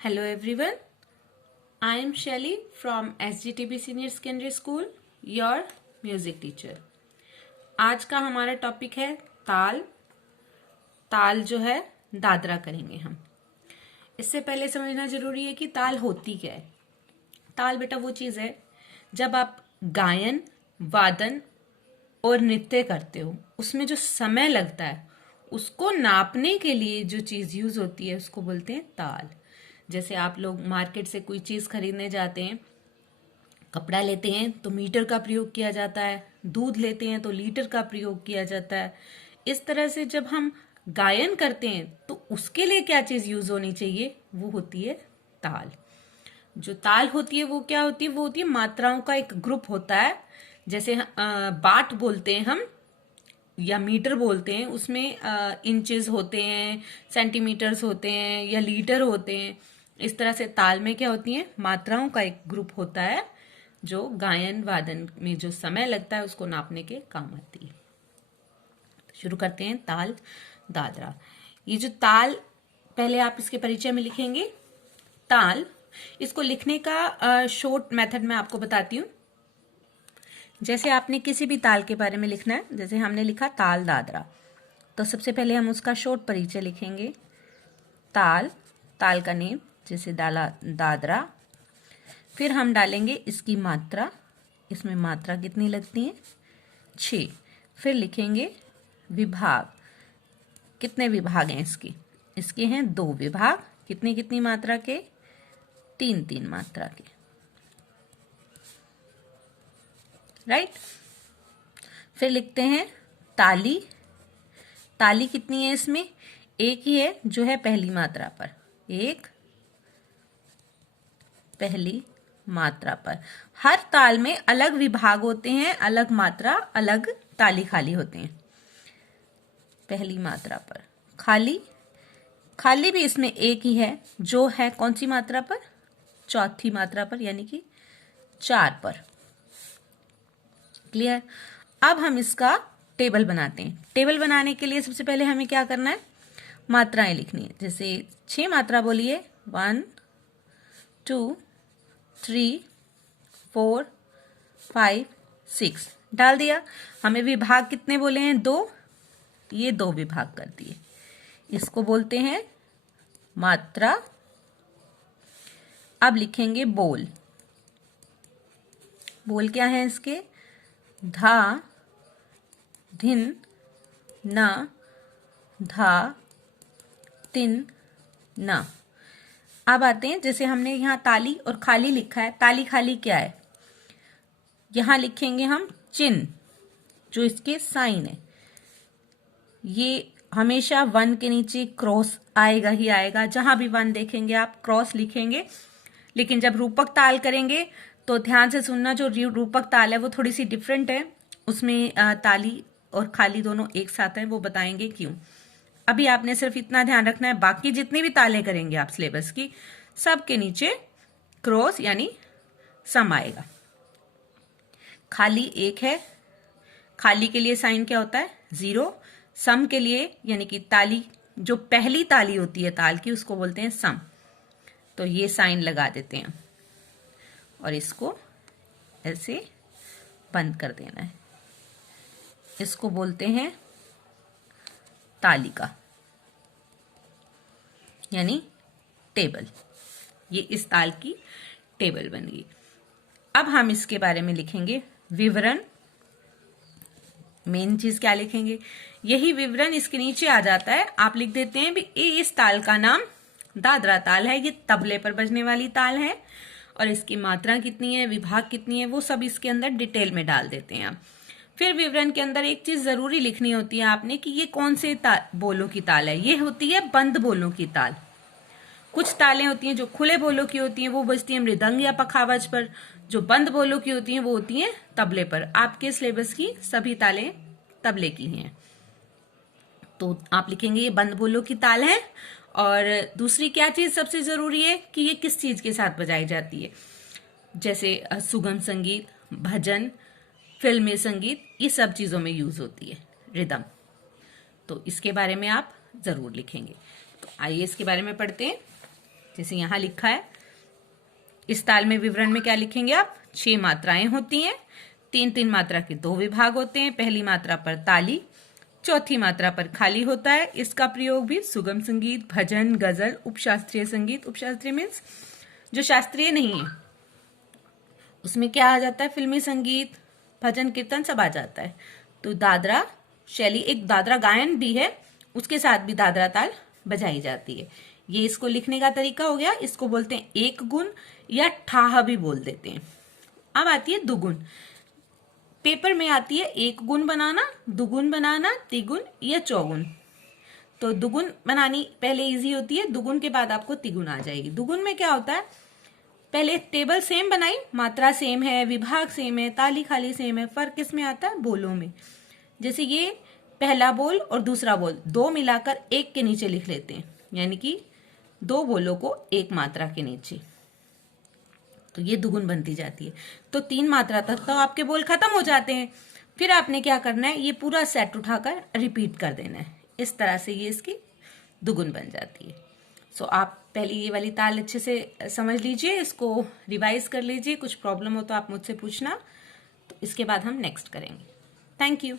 Hello everyone, I am Shelly from SGTB Senior Secondary School, your music teacher. आज का हमारा topic है ताल। ताल जो है दादरा करेंगे हम। इससे पहले समझना जरूरी है कि ताल होती क्या है। ताल बेटा वो चीज है जब आप गायन, वादन और नृत्य करते हो, उसमें जो समय लगता है उसको नापने के लिए जो चीज यूज होती है उसको बोलते हैं ताल। जैसे आप लोग मार्केट से कोई चीज खरीदने जाते हैं, कपड़ा लेते हैं तो मीटर का प्रयोग किया जाता है, दूध लेते हैं तो लीटर का प्रयोग किया जाता है। इस तरह से जब हम गायन करते हैं तो उसके लिए क्या चीज यूज होनी चाहिए, वो होती है ताल। जो ताल होती है वो क्या होती है, वो होती है मात्राओं का एक ग्रुप होता है। जैसे बाट बोलते हैं हम या मीटर बोलते हैं, उसमें इंचेस होते हैं, सेंटीमीटर्स होते हैं या लीटर होते हैं। इस तरह से ताल में क्या होती है, मात्राओं का एक ग्रुप होता है जो गायन वादन में जो समय लगता है उसको नापने के काम आती है। शुरू करते हैं ताल दादरा। ये जो ताल, पहले आप इसके परिचय में लिखेंगे ताल। इसको लिखने का शॉर्ट मेथड मैं आपको बताती हूँ। जैसे आपने किसी भी ताल के बारे में लिखना है, जैसे हमने लिखा ताल दादरा, तो सबसे पहले हम उसका शॉर्ट परिचय लिखेंगे। ताल, ताल का नेम जैसे डाला दादरा। फिर हम डालेंगे इसकी मात्रा, इसमें मात्रा कितनी लगती है 6। फिर लिखेंगे विभाग, कितने विभाग हैं इसके, इसके हैं 2 विभाग। कितनी कितनी मात्रा के, 3 मात्रा के, राइट। फिर लिखते हैं ताली। ताली कितनी है इसमें, एक ही है जो है पहली मात्रा पर, एक पहली मात्रा पर। हर ताल में अलग विभाग होते हैं, अलग मात्रा, अलग ताली खाली होते हैं। पहली मात्रा पर खाली, खाली भी इसमें एक ही है जो है कौन सी मात्रा पर, चौथी मात्रा पर, यानी कि 4 पर। क्लियर। अब हम इसका टेबल बनाते हैं। टेबल बनाने के लिए सबसे पहले हमें क्या करना है, मात्राएं लिखनी है। जैसे 6 मात्रा बोलिए, 1 2 3 4 5 6 डाल दिया। हमें विभाग कितने बोले हैं, 2, ये 2 विभाग कर दिए। इसको बोलते हैं मात्रा। अब लिखेंगे बोल। बोल क्या है इसके, धा, धिन, न, धा, तिन, न। अब आते हैं, जैसे हमने यहाँ ताली और खाली लिखा है, ताली खाली क्या है, यहां लिखेंगे हम चिन्ह, जो इसके साइन है। ये हमेशा 1 के नीचे क्रॉस आएगा ही आएगा, जहां भी 1 देखेंगे आप क्रॉस लिखेंगे। लेकिन जब रूपक ताल करेंगे तो ध्यान से सुनना, जो रूपक ताल है वो थोड़ी सी डिफरेंट है, उसमें ताली और खाली दोनों एक साथ हैं, वो बताएंगे क्यों। अभी आपने सिर्फ इतना ध्यान रखना है, बाकी जितनी भी तालें करेंगे आप सिलेबस की, सब के नीचे क्रॉस यानी सम आएगा। खाली एक है, खाली के लिए साइन क्या होता है, 0। सम के लिए यानी कि ताली, जो पहली ताली होती है ताल की, उसको बोलते हैं सम। तो ये साइन लगा देते हैं और इसको ऐसे बंद कर देना है। इसको बोलते हैं तालिका यानी टेबल। ये इस ताल की टेबल बन गई। अब हम इसके बारे में लिखेंगे विवरण। मेन चीज क्या लिखेंगे, यही विवरण इसके नीचे आ जाता है। आप लिख देते हैं भी इस ताल का नाम दादरा ताल है, ये तबले पर बजने वाली ताल है, और इसकी मात्रा कितनी है, विभाग कितनी है, वो सब इसके अंदर डिटेल में डाल देते हैं आप। फिर विवरण के अंदर एक चीज जरूरी लिखनी होती है आपने कि ये कौन से बोलों की ताल है। ये होती है बंद बोलों की ताल। कुछ तालें होती हैं जो खुले बोलों की होती हैं, वो बजती हैं मृदंग या पखावज पर। जो बंद बोलों की होती हैं वो होती हैं तबले पर। आपके सिलेबस की सभी तालें तबले की हैं, तो आप लिखेंगे ये बंद बोलों की ताल है। और दूसरी क्या चीज सबसे जरूरी है कि ये किस चीज के साथ बजाई जाती है, जैसे सुगम संगीत, भजन, फिल्मी संगीत, ये सब चीजों में यूज होती है रिदम। तो इसके बारे में आप जरूर लिखेंगे। तो आइए इसके बारे में पढ़ते हैं। जैसे यहाँ लिखा है, इस ताल में विवरण में क्या लिखेंगे आप? 6 मात्राएं होती हैं, 3-3 मात्रा के 2 विभाग होते हैं। पहली मात्रा पर ताली, चौथी मात्रा पर खाली होता है। इसका प्रयोग भी सुगम संगीत, भजन, गजल, उपशास्त्रीय संगीत, उपशास्त्रीय मीन्स जो शास्त्रीय नहीं है उसमें क्या आ जाता है? फिल्मी संगीत, भजन, कीर्तन सब आ जाता है। तो दादरा शैली एक दादरा गायन भी है, उसके साथ भी दादरा ताल बजाई जाती है। ये इसको लिखने का तरीका हो गया। इसको बोलते हैं एक गुण या ठाह भी बोल देते हैं। अब आती है दुगुन। पेपर में आती है एक गुण बनाना, दुगुन बनाना, तिगुन या चौगुन। तो दुगुन बनानी पहले इजी होती है, दुगुन के बाद आपको तिगुन आ जाएगी। दुगुन में क्या होता है? पहले टेबल सेम बनाई, मात्रा सेम है, विभाग सेम है, ताली खाली सेम है। फर्क किसमें आता है? बोलों में। जैसे ये पहला बोल और दूसरा बोल 2 मिलाकर एक के नीचे लिख लेते हैं, यानी कि 2 बोलों को एक मात्रा के नीचे, तो ये दुगुन बनती जाती है। तो 3 मात्रा तक तो आपके बोल खत्म हो जाते हैं। फिर आपने क्या करना है? ये पूरा सेट उठाकर रिपीट कर देना है। इस तरह से ये इसकी दुगुन बन जाती है। सो आप पहले ये वाली ताल अच्छे से समझ लीजिए, इसको रिवाइज कर लीजिए। कुछ प्रॉब्लम हो तो आप मुझसे पूछना, तो इसके बाद हम नेक्स्ट करेंगे। Thank you.